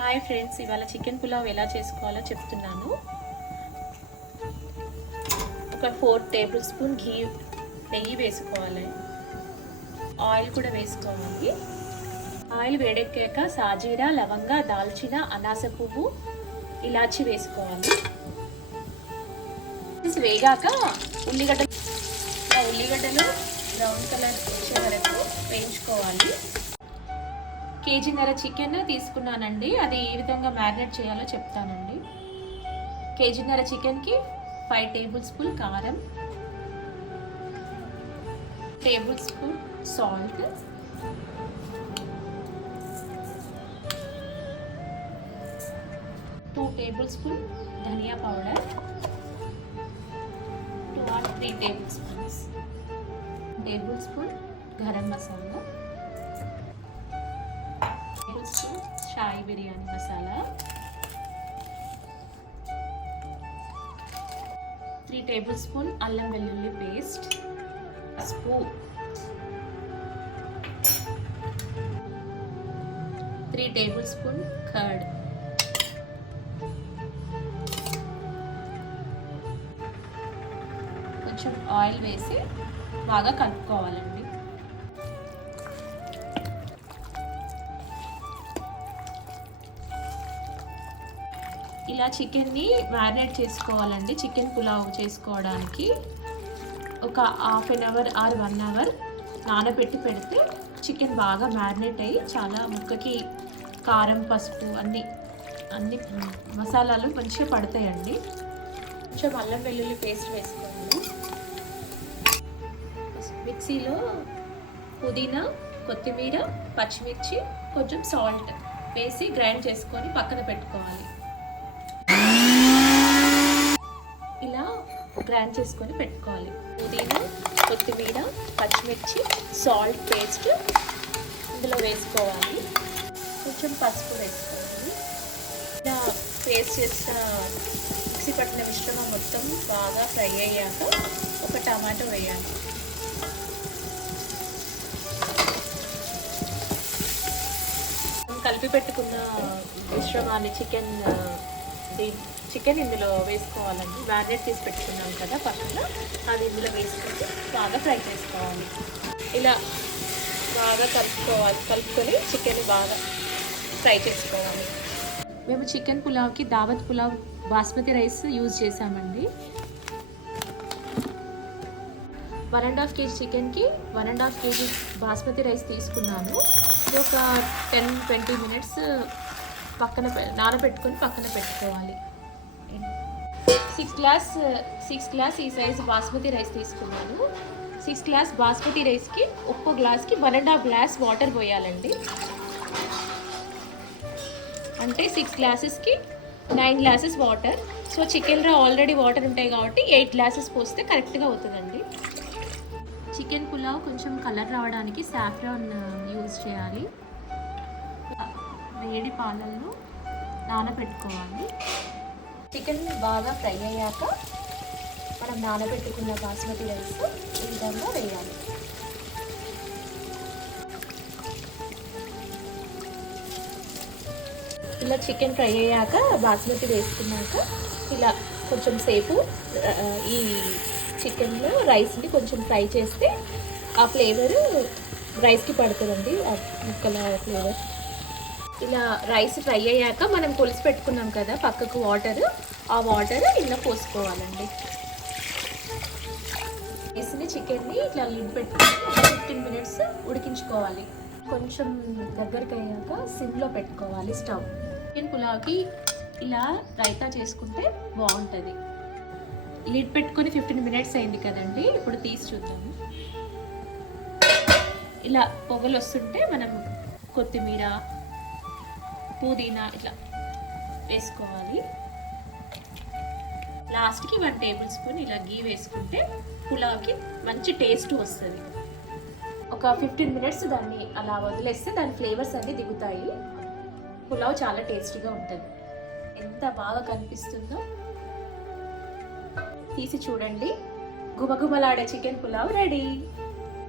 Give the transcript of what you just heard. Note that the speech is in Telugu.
హాయ్ ఫ్రెండ్స్, ఇవాళ చికెన్ పులావ్ ఎలా చేసుకోవాలో చెప్తున్నాను. ఒక 4 టేబుల్ స్పూన్ నెయ్యి వేసుకోవాలి. ఆయిల్ కూడా వేసుకోవాలి. ఆయిల్ వేడెక్కాక సాజీరా, లవంగ, దాల్చిన, అనాస పువ్వు, ఇలాచి వేసుకోవాలి. వేగాక ఉల్లిగడ్డలు బ్రౌన్ కలర్ వచ్చే వరకు వేయించుకోవాలి. కేజీన్నర చికెన్ తీసుకున్నానండి. అది ఏ విధంగా మ్యారినేట్ చేయాలో చెప్తానండి. కేజీన్నర చికెన్కి 5 టేబుల్ స్పూన్ కారం, tablespoon salt, two tablespoon dhania powder, 2 or 3 tablespoons tablespoon garam masala, shahi biryani masala, 3 tablespoon అల్లం వెల్లుల్లి పేస్ట్, పసుపు, 3 టేబుల్ స్పూన్ కర్డ్, కొంచెం ఆయిల్ వేసి బాగా కలుపుకోవాలండి. ఇలా చికెన్ని మ్యారినేట్ చేసుకోవాలండి. చికెన్ పులావ్ చేసుకోవడానికి ఒక ½ an hour or 1 hour నానబెట్టి పెడితే చికెన్ బాగా మ్యారినేట్ అయ్యి చాలా ముక్కకి కారం, పసుపు అన్ని మసాలాలు మంచిగా పడతాయండి. కొంచెం అల్లం వెల్లుల్లి పేస్ట్ వేసుకోవాలి. మిక్సీలో పుదీనా, కొత్తిమీర, పచ్చిమిర్చి, కొంచెం సాల్ట్ వేసి గ్రైండ్ చేసుకొని పక్కన పెట్టుకోవాలి. ఇలా గ్రైండ్ చేసుకొని పెట్టుకోవాలి. పుదీనా, కొత్తిమీర, పచ్చిమిర్చి, సాల్ట్ పేస్ట్ ఇందులో వేసుకోవాలి. కొంచెం పసుపు వేసుకోవాలి. ఇలా పేస్ట్ చేసిన మిక్సీ పట్టిన మిశ్రమం మొత్తం బాగా ఫ్రై అయ్యాక ఒక టమాటో వేయాలి. కలిపి పెట్టుకున్న మిశ్రమాన్ని చికెన్ ఇందులో వేసుకోవాలండి. మ్యారినేట్ చేసి పెట్టుకున్నాం కదా పక్కన, అది ఇందులో వేసుకొని బాగా ఫ్రై చేసుకోవాలి. ఇలా బాగా కలుపుకొని చికెన్ బాగా ఫ్రై చేసుకోవాలి. మేము చికెన్ పులావ్కి దావత్ పులావ్ బాస్మతి రైస్ యూజ్ చేసామండి. 1.5 kg చికెన్కి 1.5 kg బాస్మతి రైస్ తీసుకున్నాను. ఇది ఒక 10-20 minutes నానబెట్టుకొని పక్కన పెట్టుకోవాలి. 6 గ్లాస్ ఈ సైజు బాస్మతి రైస్ తీసుకున్నాను. 6 గ్లాస్ బాస్మతి రైస్కి ఒక్కో గ్లాస్కి 1.5 గ్లాస్ వాటర్ పోయాలండి. అంటే 6 గ్లాసెస్కి 9 గ్లాసెస్ వాటర్. సో చికెన్లో ఆల్రెడీ వాటర్ ఉంటాయి కాబట్టి 8 గ్లాసెస్ పోస్తే కరెక్ట్గా అవుతుందండి. చికెన్ పులావ్ కొంచెం కలర్ రావడానికి సాఫ్రాన్ యూజ్ చేయాలి. వేడి పాలల్లో నానబెట్టుకోవాలి. చికెన్ బాగా ఫ్రై అయ్యాక మనం నానబెట్టుకున్న బాస్మతి రైస్ ఈ విధంగా వేయాలి. ఇలా చికెన్ ఫ్రై అయ్యాక బాస్మతి వేసుకున్నాక ఇలా కొంచెం సేపు ఈ చికెన్లో రైస్ని కొంచెం ఫ్రై చేస్తే ఆ ఫ్లేవర్ రైస్కి పడుతుందండి, ఆ ముక్కల ఫ్లేవర్. ఇలా రైస్ ఫ్రై అయ్యాక మనం పులుసు పెట్టుకున్నాం కదా పక్కకు వాటర్, ఆ వాటర్ ఇలా పోసుకోవాలండి. వేసిన చికెన్ని ఇట్లా లిడ్ పెట్టుకొని 15 minutes ఉడికించుకోవాలి. కొంచెం దగ్గరికి అయ్యాక సిమ్లో పెట్టుకోవాలి స్టవ్. చికెన్ పులావ్కి ఇలా రైతా చేసుకుంటే బాగుంటుంది. లిడ్ పెట్టుకొని 15 minutes అయింది కదండి. ఇప్పుడు తీసి చూద్దాము. ఇలా పొగలు వస్తుంటే మనం కొత్తిమీర, పుదీనా ఇట్లా వేసుకోవాలి. లాస్ట్కి 1 టేబుల్ స్పూన్ ఇలా గీ వేసుకుంటే పులావ్కి మంచి టేస్ట్ వస్తుంది. ఒక 15 minutes దాన్ని అలా వదిలేస్తే దాని ఫ్లేవర్స్ అన్నీ దిగుతాయి. పులావ్ చాలా టేస్టీగా ఉంటుంది. ఎంత బాగా కనిపిస్తుందో తీసి చూడండి. గుమగుమలాడే చికెన్ పులావ్ రెడీ.